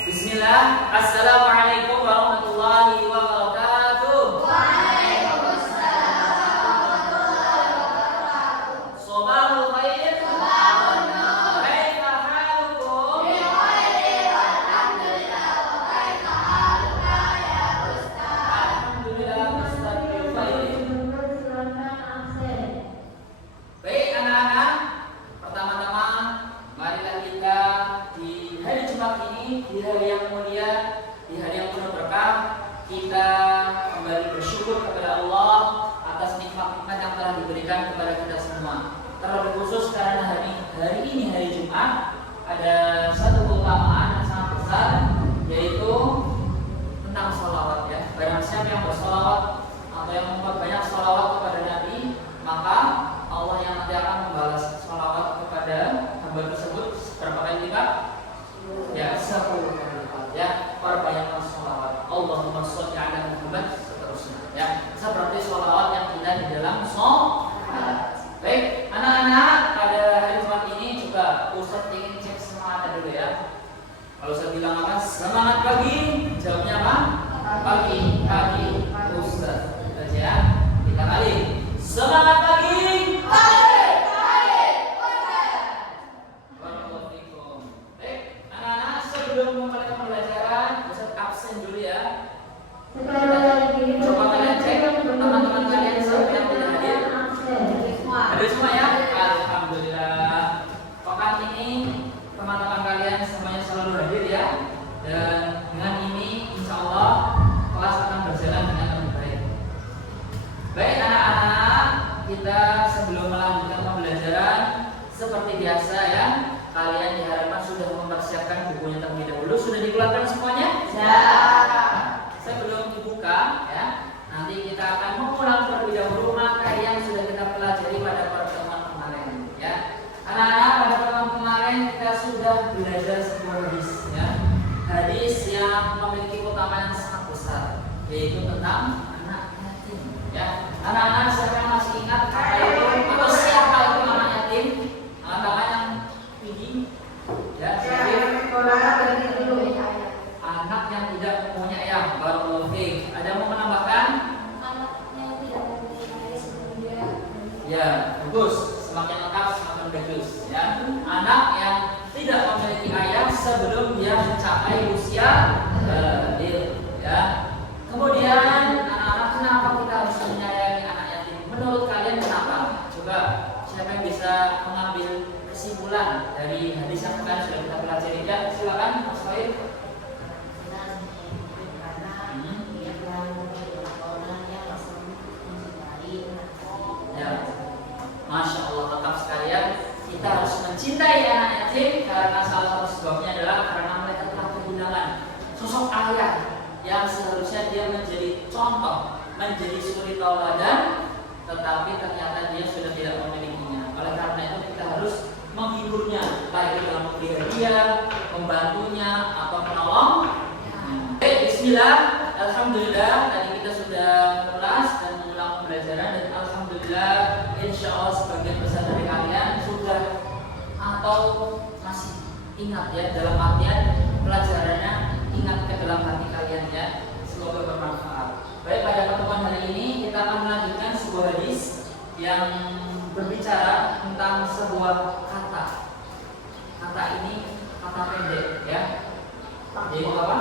Bismillah. Assalamualaikum warahmatullahi wabarakatuh. Waalaikumsalam warahmatullahi wabarakatuh. Sobahul khair. Sobahul nur. Kaifa halukum? Bi khairin walhamdulillah wa kaifa haluka ya Ustaz? Alhamdulillah Ustaz bi khair. Baik anak-anak, pertama-tama marilah kita di hari Jumat ini, di hari yang mulia, di hari yang penuh berkah, kita kembali bersyukur kepada Allah atas nikmat-nikmat yang telah diberikan kepada kita semua. Terlebih khusus karena hari ini hari Jumat ada satu keutamaan yang sangat besar, yaitu tentang sholawat ya. Barang siapa yang bersolawat atau yang memperbanyak sholawat kepada Nabi, maka Allah yang nanti akan membalas sholawat kepada hamba tersebut berapa kali lipat? Ya, 10 kali lipat ya. Perbanyakkan sholawat. Allahumma sholli ala Muhammad seterusnya ya. Seperti sholawat yang kita di dalam sholat. Baik, anak-anak, pada hari Jumat ini juga Ustaz ingin cek semangat dulu ya. Kalau saya bilang apa? Semangat pagi, jawabnya apa? Pagi, Ustaz. Baca ya. Kita kali. Semangat pagi. Sebelum memulai pembelajaran, Ustaz absen dulu ya. Coba kalian cek teman-teman kalian siapa yang tidak hadir. Hadir semua ya. Alhamdulillah. Pekan ini teman-teman kalian semuanya selalu hadir ya. Dan dengan ini insya Allah kelas akan berjalan dengan lebih baik. Baik anak-anak, kita sebelum melanjutkan pembelajaran seperti biasa ya. Kalian diharapkan sudah mempersiapkan bukunya terlebih dahulu. Sudah dikeluarkan semuanya? Ya. Saya belum dibuka ya. Nanti kita akan mengulang terlebih dahulu materi yang sudah kita pelajari pada pertemuan kemarin ya. Anak-anak, pada pertemuan kemarin kita sudah belajar sebuah hadis ya. Hadis yang memiliki keutamaan yang sangat besar, yaitu tentang anak yatim ya. Anak-anak, siapa yang masih ingat apa itu atau siapa itu anak yatim? Tangan yang tinggi ya. Anak yang tidak mempunyai ayah. Barakallahu fiik. Ada yang mau menambahkan? Anak yang tidak mempunyai ayah sebelum dia. Ya, bagus. Semakin lengkap semakin bagus ya. Anak yang tidak memiliki ayah sebelum dia mencapai usia baligh ya. Kemudian anak-anak, kenapa kita harus menyayangi anak yatim? Menurut kalian kenapa? Coba siapa yang bisa mengambil kesimpulan dari hadis yang kemarin sudah kita pelajari ya? Silakan Mas Faid. Ya, Masya Allah, lengkap sekalian. Kita harus mencintai anak yatim karena salah satu sebabnya adalah karena mereka telah kehilangan sosok ayah yang seharusnya dia menjadi contoh, menjadi suri tauladan, tetapi ternyata dia sudah tidak memilikinya. Oleh karena itu kita harus menghiburnya, baik dalam memberi hadiah, membantunya atau menolong. Bismillah, alhamdulillah tadi kita sudah mengulas dan mengulang pembelajaran dan alhamdulillah insya Allah sebagian besar dari kalian sudah atau masih ingat ya, dalam artian pelajarannya ingat ke dalam hati kalian ya. Semoga bermanfaat. Baik, pada pertemuan hari ini kita akan melanjutkan sebuah hadis yang berbicara tentang sebuah kata. Kata ini kata pendek ya. Jadi apa?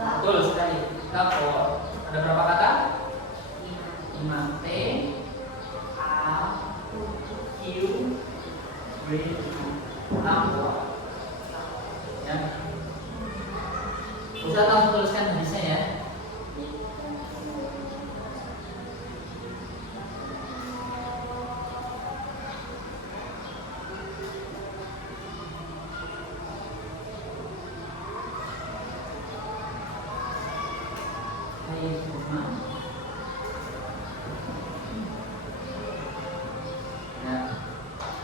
Betul sekali. Takwa. Ada berapa kata? 5. T A Q W takwa. Ya. Ustaz langsung tuliskan hadisnya ya.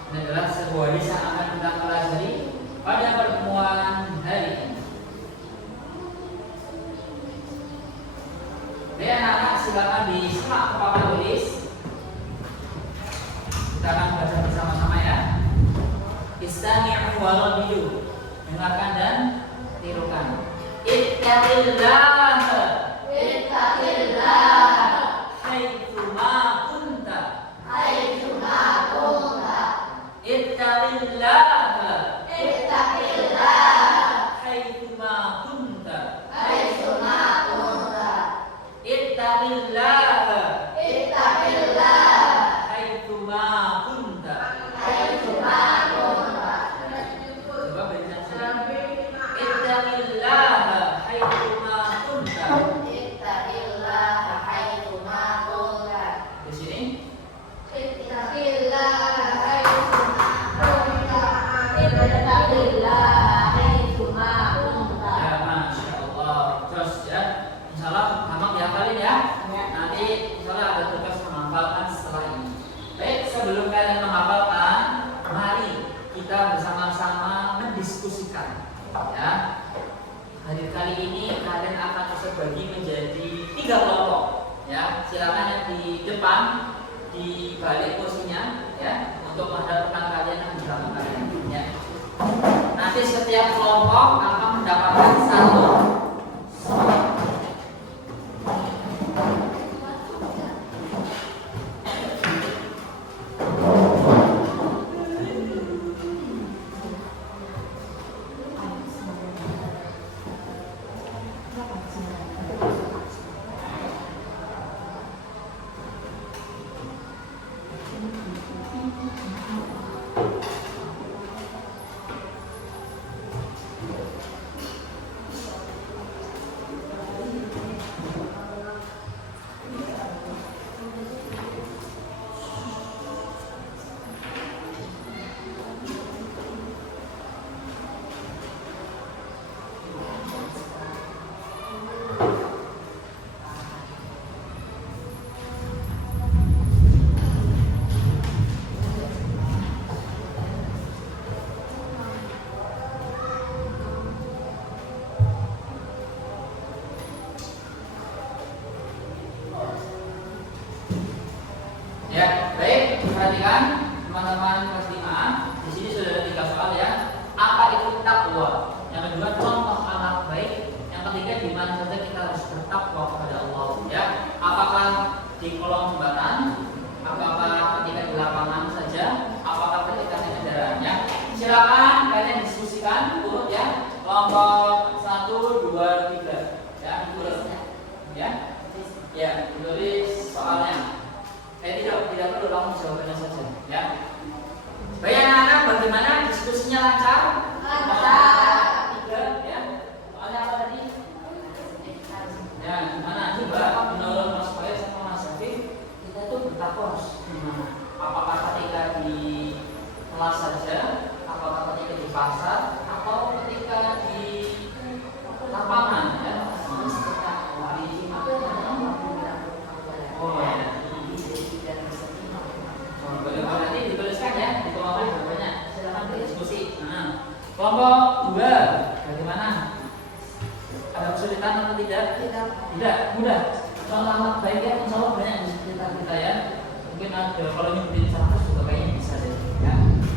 Ini adalah sebuah hadis yang akan kita pelajari pada pertemuan hari ini. Baik anak-anak, silakan disimak kepada tulis. Kita akan baca bersama-sama ya. Istami'u wa rabiyu. Dengarkan dan tirukan. Perhatikan teman-teman kelas 5. Di sini sudah ada 3 soal ya. Apa itu takwa? Yang kedua, contoh anak baik. Yang ketiga, di mana saja kita harus bertakwa kepada Allah ya. Apakah di kolong jembatan? Apakah ketika di lapangan saja? Apakah ketika di kendaraannya? Silakan kalian diskusikan urut ya. Kelompok 1, 2, 3 ya, ditulis ya. Ya, ditulis soalnya. Tidak perlu langsung jawabannya saja ya. Baik anak-anak, bagaimana diskusinya lancar? Lancar. 3 ya. Soalnya apa tadi? Ya, gimana? Coba menurut Mas Faiz sama Mas Hafif, kita tuh bertakwa gimana? Apakah ketika di kelas saja? Apakah ketika di pasar? Atau ketika di lapangan ya? Oh ya. Nanti dituliskan ya di kolom jawabannya. Silakan berdiskusi. Kelompok 2, bagaimana? Ada kesulitan atau tidak? Tidak, mudah. Soal amat baik ya, insya Allah banyak di sekitar kita ya. Mungkin ada kalau nyebutin 100 juga kayaknya bisa deh. Ya,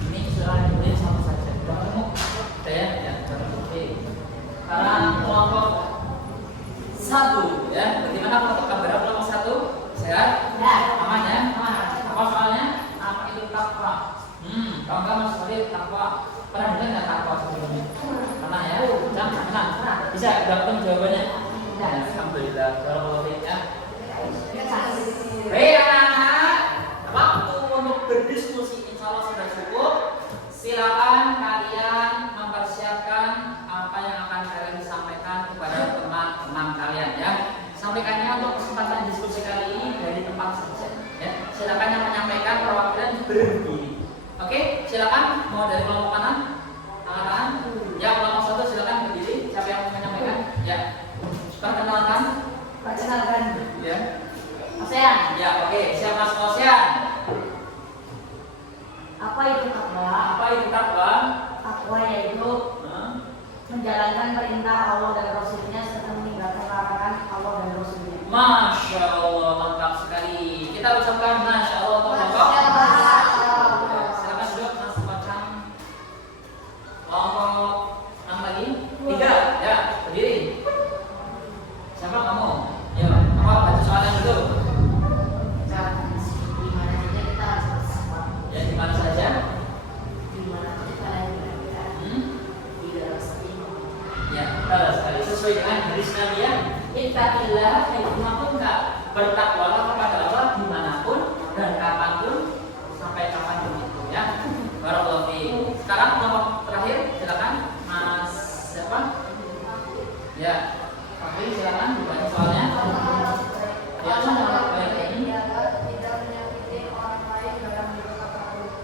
ini sudah nyebutin 1 saja. Sudah ketemu? Sudah ya, oke. Sekarang kelompok 1 ya. Bagaimana kabar kelompok 1? Sehat? Aman ya? Apa soalnya? Apa itu takwa? Kalau enggak Mas Fadil takwa. Pernah dengar nggak takwa sebelumnya? Pernah ya? Pernah. Bisa gampang jawabannya? Alhamdulillah. Kalau ya. Baik anak-anak, waktu untuk berdiskusi insya Allah sudah cukup. Silakan kalian mempersiapkan apa yang akan kalian sampaikan kepada teman-teman kalian ya. Sampaikannya untuk kesempatan diskusi kali ini dari tempat saja. Ya, silakan yang menyampaikan perwakilan berdiri. Oke, silakan. Mau dari kelompok mana? Tangan. Ya, kelompok 1 silakan berdiri. Siapa yang mau menyampaikan? Ya. Perkenalkan. Ya. Osean. Ya, oke. Siapa Mas Osean? Apa itu takwa? Apa itu takwa? Takwa yaitu menjalankan perintah Allah dan Rasulnya serta meninggalkan larangan Allah dan Rasulnya. Masya Allah, mantap sekali. Kita ucapkan Masya Allah untuk Bapak. Silakan duduk Mas Pacang. Kelompok 6 lagi. 3, ya, berdiri. sesuai dengan hadis Nabi ya. Ittaqillah haitsumakum, bertakwalah kepada Allah dimanapun dan kapanpun, sampai kapanpun itu ya. Barakallahu fiik. Sekarang nomor terakhir, silakan Mas siapa? Ya, Pak silakan dibaca soalnya. Ya,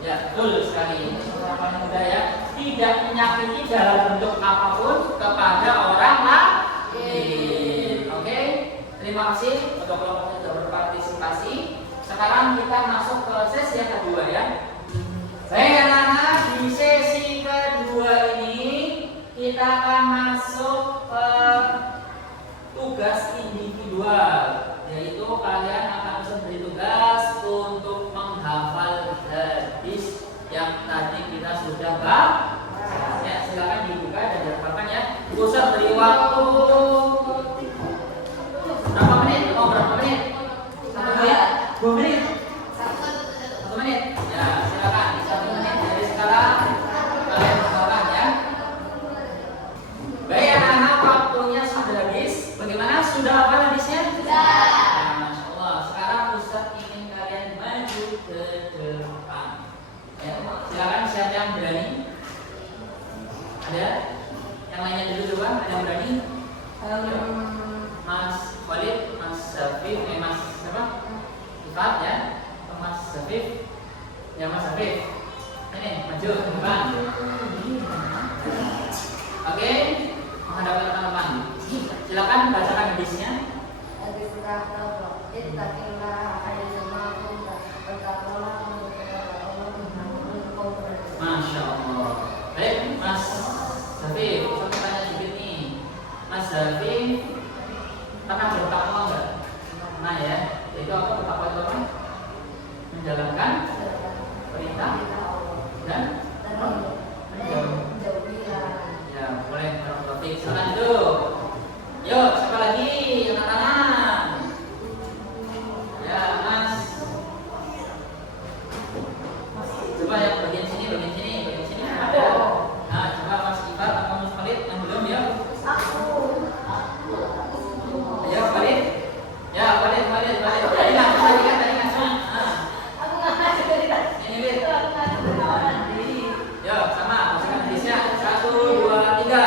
ya, betul sekali. Orang paling mudah ya. Tidak menyakiti dalam bentuk apapun kepada orang lain. Oke, terima kasih untuk kelompok yang sudah berpartisipasi. Sekarang kita masuk ke sesi yang kedua ya. Baik anak-anak, di sesi kedua ini kita akan masuk ke tugas individual, yaitu kalian akan diberi tugas untuk menghafal hadis yang tadi kita sudah bahas. Ya, silakan dibuka dan dihafalkan ya. Usah beri waktu berapa menit? Oh, berapa menit? 1 menit? 2 menit? 1 menit? Ya, silakan. 1 menit dari sekarang kalian hafalkan ya. Baik anak-anak, waktunya sudah habis. Bagaimana? Sudah hafal hadisnya? Sudah. Masya Allah. Sekarang Ustaz ingin kalian maju ke depan. Ya, silakan siapa yang berani? Ada? Yang lainnya dulu coba. Ada yang berani? Mas Walid, Mas Safif, Mas siapa? Ifat ya, Mas Safif. Ya Mas Safif. Ini maju ke depan. Oke, menghadapi teman-teman. Silakan bacakan hadisnya. Masya Allah. Baik, Mas Safif, saya tanya sedikit nih. Mas Safif pernah bertakwa enggak? Nah ya, itu apa bertakwa itu apa? Menjalankan perintah dan ya, boleh berarti silakan dulu. Yuk, siapa lagi yang tangan? Ya, Mas. Coba yang bagian sini. Ada. Nah, coba Mas Ibar atau Mas Khalid yang belum ya? Ya, Khalid. Ya, Khalid. Tadi kan semua. Ini Lid. Ya, sama. Masukkan hadisnya. 1, 2, 3.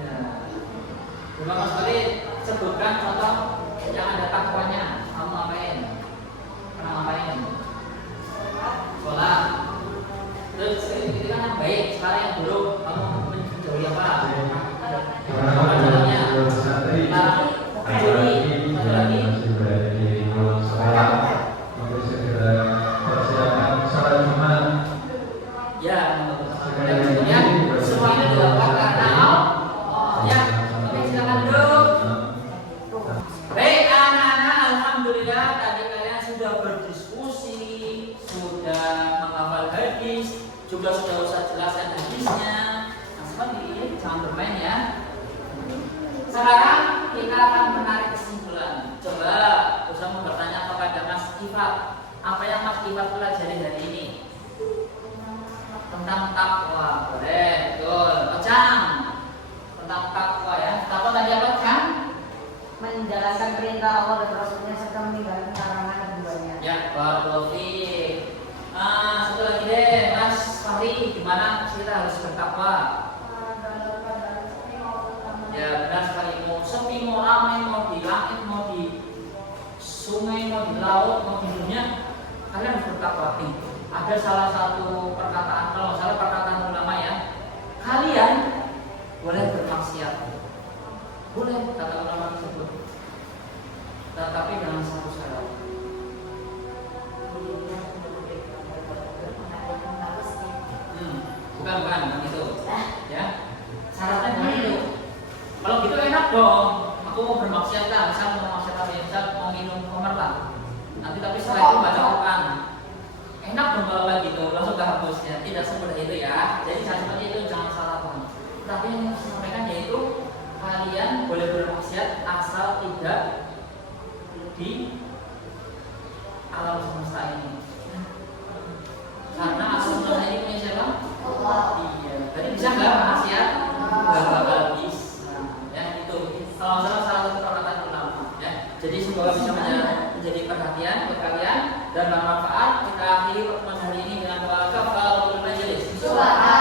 Ya. Coba Mas Khalid sebutkan contoh yang ada takwanya. Kamu ngapain? Pernah ngapain? Sholat. Terus itu kan yang baik. Sekarang yang buruk, kamu menjauhi apa? Apa contohnya? Mencuri. Satu lagi. Ya, kemudian semua ini dilakukan karena Allah. Ya, oke silakan duduk. Baik anak-anak, alhamdulillah tadi kalian sudah berdiskusi, sudah menghafal hadis, juga sudah usah jelaskan hadisnya. Nah, seperti ini jangan bermain ya. Sekarang kita akan menarik kesimpulan. Coba usah bertanya kepada Mas Ifat, apa yang Mas Ifat pelajari hari ini? Tentang takwa, boleh, betul. Ocang, tentang takwa ya. Takwa tadi apa kan? Menjalankan perintah Allah dan Rasulnya serta meninggalkan larangan keduanya. Ya, barakallahu fiik. Satu lagi deh, Mas Fahri, gimana kita harus bertakwa? Ya, benar sekali. Mau sepi, mau ramai, mau di langit, mau di sungai, mau di laut, mau di dunia, kalian harus bertakwa. Ada salah satu perkataan, kalau salah perkataan ulama ya, kalian boleh bermaksiat, boleh kata ulama tersebut, tetapi dengan satu syarat. Bukan itu, ya. Syaratnya bukan itu. Kalau gitu enak dong. Aku mau bermaksiat lah, misal mau maksiat apa ya, misal mau minum khamar lah. Nanti tapi setelah itu baca Quran. Enak dong kalau kayak gitu, langsung kehapusnya. Tidak semudah itu ya. Jadi seperti itu jangan salah paham. Tapi yang saya sampaikan yaitu kalian boleh bermaksiat asal tidak di alam semesta ini. Karena alam semesta ini punya siapa? Jadi semoga bisa menjadi perhatian buat kalian dan bermanfaat. Kita akhiri pertemuan hari ini dengan doa kafaratul majelis. Subhanallah.